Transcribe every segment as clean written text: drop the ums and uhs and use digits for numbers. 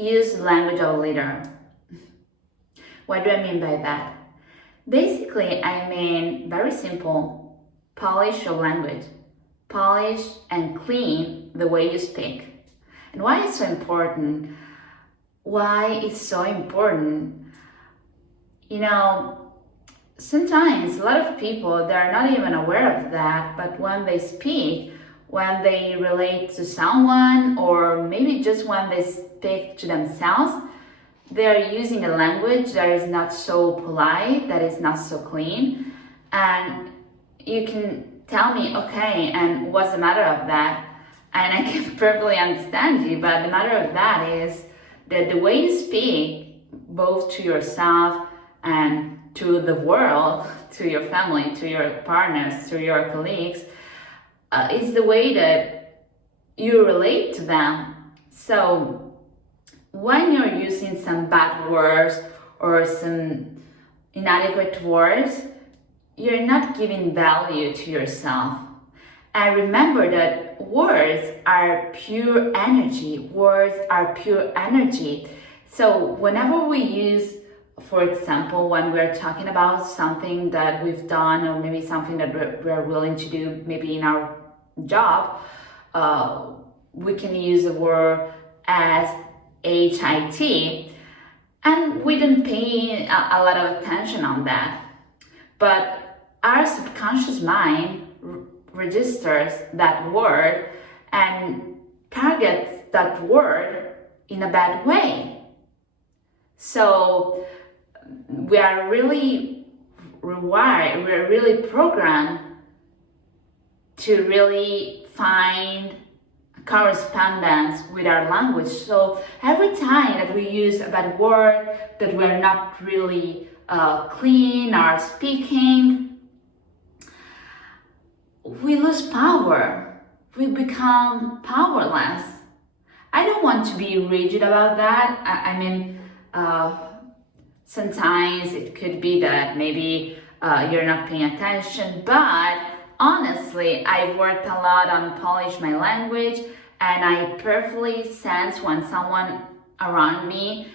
use the language of a leader. What do I mean by that? Basically, I mean very simple, polish your language. Polish and clean the way you speak. And why it's so important? Why it's so important? Sometimes a lot of people, they're not even aware of that, but when they speak, when they relate to someone, or maybe just when they speak to themselves, they're using a language that is not so polite, that is not so clean. And you can tell me, okay, and what's the matter of that? And I can perfectly understand you, but the matter of that is that the way you speak, both to yourself and to the world, to your family, to your partners, to your colleagues, is the way that you relate to them. So when you're using some bad words or some inadequate words, you're not giving value to yourself. And remember that words are pure energy. Words are pure energy. So whenever we use, for example, when we're talking about something that we've done, or maybe something that we're willing to do, maybe in our job, we can use the word as HIT, and we don't pay a lot of attention on that. But our subconscious mind registers that word and targets that word in a bad way. So we are really rewired, we're really programmed to really find correspondence with our language. So every time that we use a bad word, that we're not really clean or speaking, we lose power. We become powerless. I don't want to be rigid about that. I mean, sometimes it could be that maybe you're not paying attention, but honestly, I've worked a lot on polish my language, and I perfectly sense when someone around me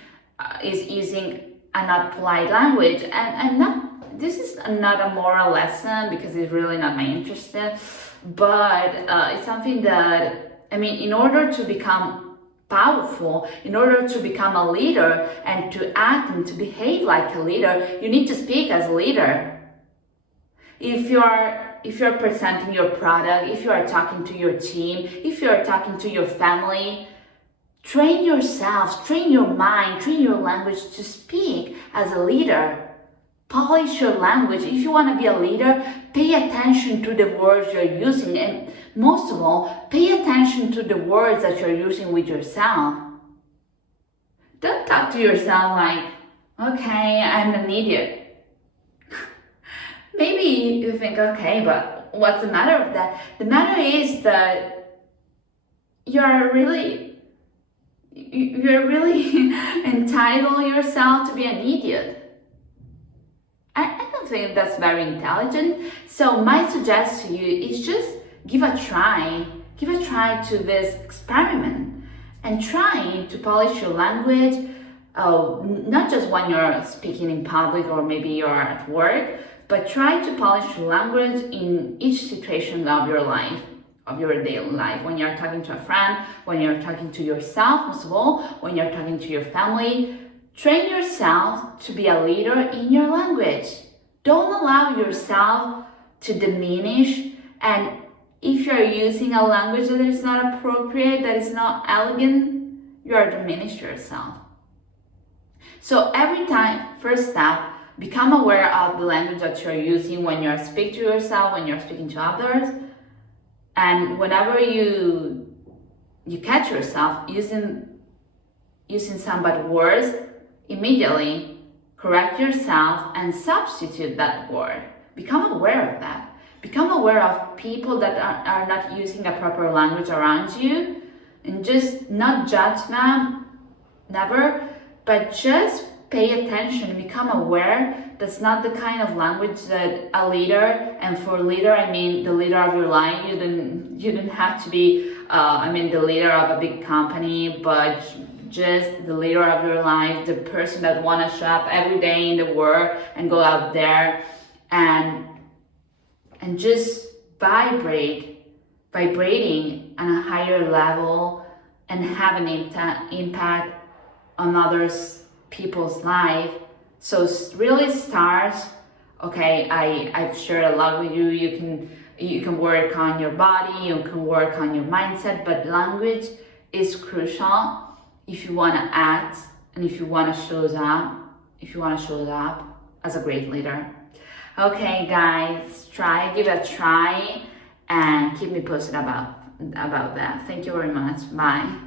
is using a not polite language. And this is not a moral lesson, because it's really not my interest, but it's something that, I mean, in order to become powerful, in order to become a leader and to act and to behave like a leader, you need to speak as a leader. If you're presenting your product, if you are talking to your team, if you are talking to your family, train yourself, train your mind, train your language to speak as a leader. Polish your language. If you want to be a leader, pay attention to the words you're using, and most of all, pay attention to the words that you're using with yourself. Don't talk to yourself like, okay, I'm an idiot. Maybe you think, okay, but what's the matter with that? The matter is that you're really entitled yourself to be an idiot. I don't think that's very intelligent. So my suggestion to you is just give a try to this experiment, and try to polish your language, not just when you're speaking in public or maybe you're at work, but try to polish your language in each situation of your life, of your daily life. When you're talking to a friend, when you're talking to yourself, most of all, when you're talking to your family, train yourself to be a leader in your language. Don't allow yourself to diminish, and if you're using a language that is not appropriate, that is not elegant, you are diminishing yourself. So every time, first step, become aware of the language that you're using when you're speaking to yourself, when you're speaking to others. And whenever you catch yourself using some bad words, immediately correct yourself and substitute that word. Become aware of that. Become aware of people that are not using a proper language around you, and just not judge them, never, but just pay attention and become aware. That's not the kind of language that a leader, and for leader I mean the leader of your life. You didn't have to be the leader of a big company, but just the leader of your life, the person that want to show up every day in the world and go out there and just vibrating on a higher level and have an impact on others people's life. So it really starts, okay, I've shared a lot with you. You can work on your body, you can work on your mindset, but language is crucial if you want to act and if you want to show up as a great leader. Okay guys, give it a try and keep me posted about that. Thank you very much. Bye.